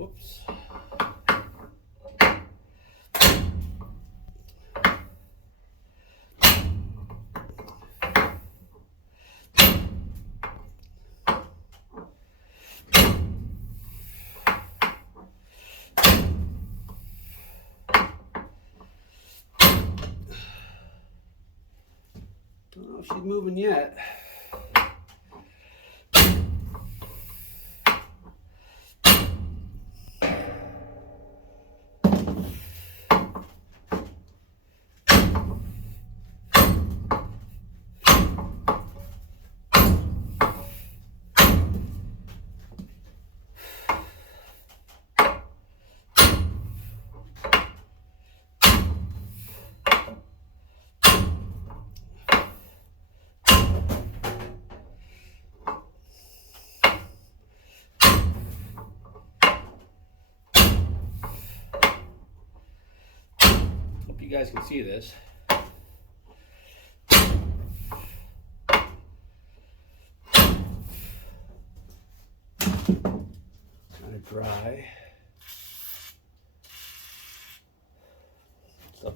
Whoops. Don't know if she's moving yet. Hope you guys can see this. Kind of dry.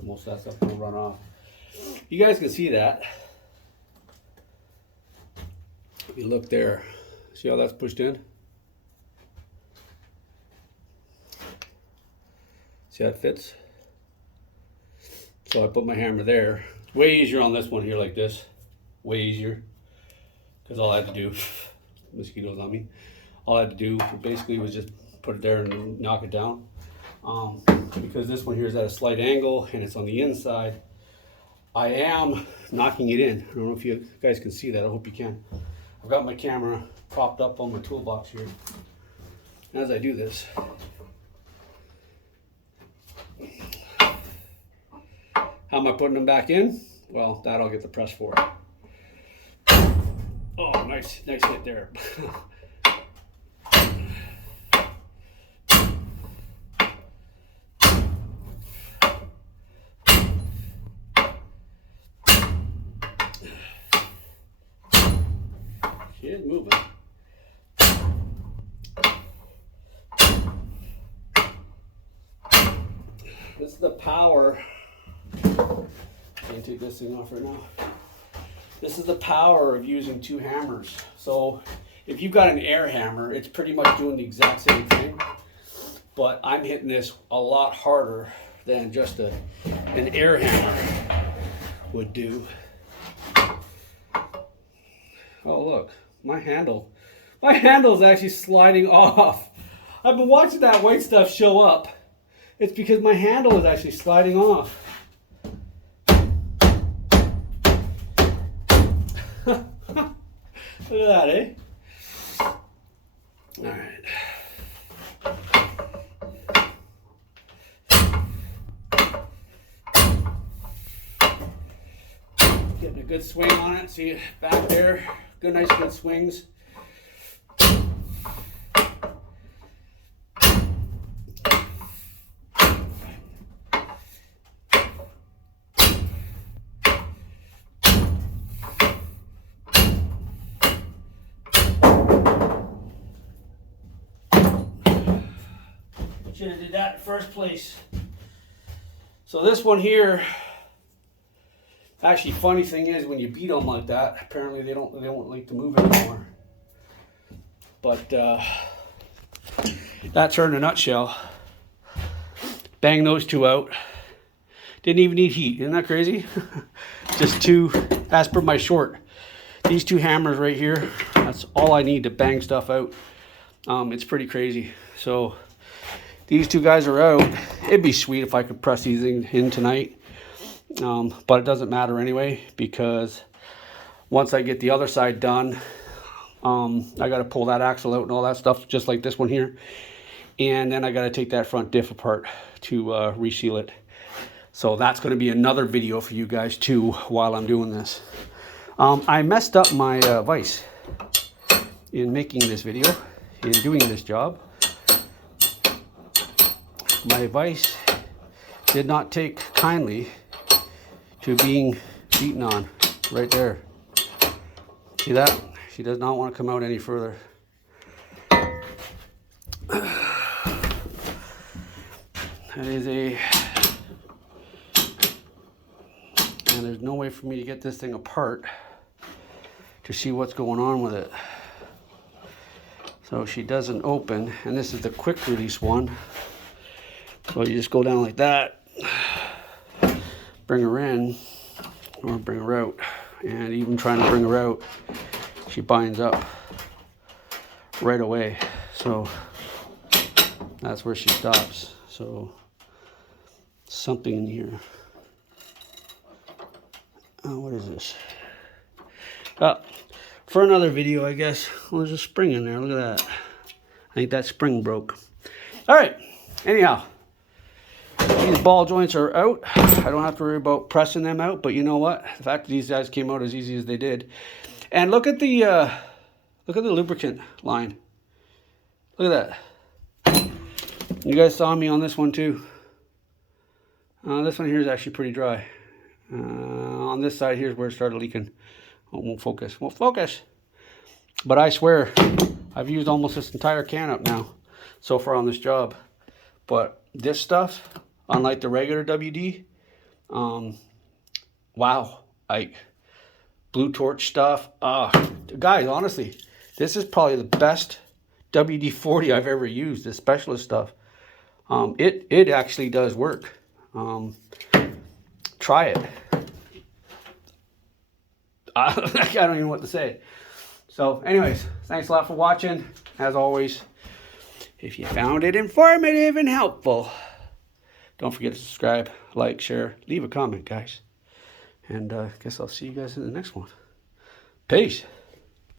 Most of that stuff will run off. You guys can see that. If you look there, see how that's pushed in? See how it fits? So I put my hammer there. It's way easier on this one here like this. Way easier. Because all I had to do, mosquitoes on me, all I had to do basically was just put it there and knock it down. Because this one here is at a slight angle and it's on the inside, I am knocking it in. I don't know if you guys can see that. I hope you can. I've got my camera propped up on my toolbox here. As I do this, how am I putting them back in? Well, that I'll get the press for. Oh, nice hit there. She is moving. This is the power. Can't take this thing off right now. This is the power of using two hammers. So if you've got an air hammer, it's pretty much doing the exact same thing. But I'm hitting this a lot harder than just an air hammer would do. Oh look, my handle is actually sliding off. I've been watching that white stuff show up. It's because my handle is actually sliding off. Look at that, eh? All right. Getting a good swing on it. See back there, good, nice, good swings. Should have did that in first place. So this one here, actually, funny thing is when you beat them like that, apparently they don't like to move anymore. But that's her in a nutshell. Bang those two out. Didn't even need heat. Isn't that crazy? Just two, as per my short. These two hammers right here, that's all I need to bang stuff out. It's pretty crazy. So these two guys are out. It'd be sweet if I could press these things in tonight. But it doesn't matter anyway, because once I get the other side done, I got to pull that axle out and all that stuff, just like this one here. And then I got to take that front diff apart to reseal it. So that's going to be another video for you guys too while I'm doing this. I messed up my vise in making this video, in doing this job. My vise did not take kindly to being beaten on right there. See that? She does not want to come out any further. That is a, and there's no way for me to get this thing apart to see what's going on with it. So she doesn't open, and this is the quick release one. So you just go down like that, bring her in, or bring her out. And even trying to bring her out, she binds up right away. So that's where she stops. So something in here. Oh, what is this? For another video, I guess. Well, there's a spring in there. Look at that. I think that spring broke. All right. Anyhow, these ball joints are out. I don't have to worry about pressing them out. But you know what? The fact that these guys came out as easy as they did. And look at the lubricant line. Look at that. You guys saw me on this one too. This one here is actually pretty dry. On this side, here's where it started leaking. Oh, won't focus. Won't focus. But I swear, I've used almost this entire can up now so far on this job. But this stuff, unlike the regular WD, wow. Blue Torch stuff. Guys, honestly, this is probably the best WD-40 I've ever used, this specialist stuff. It actually does work. Try it. I don't even know what to say. So anyways, thanks a lot for watching. As always, if you found it informative and helpful, don't forget to subscribe, like, share, leave a comment, guys. And I guess I'll see you guys in the next one. Peace.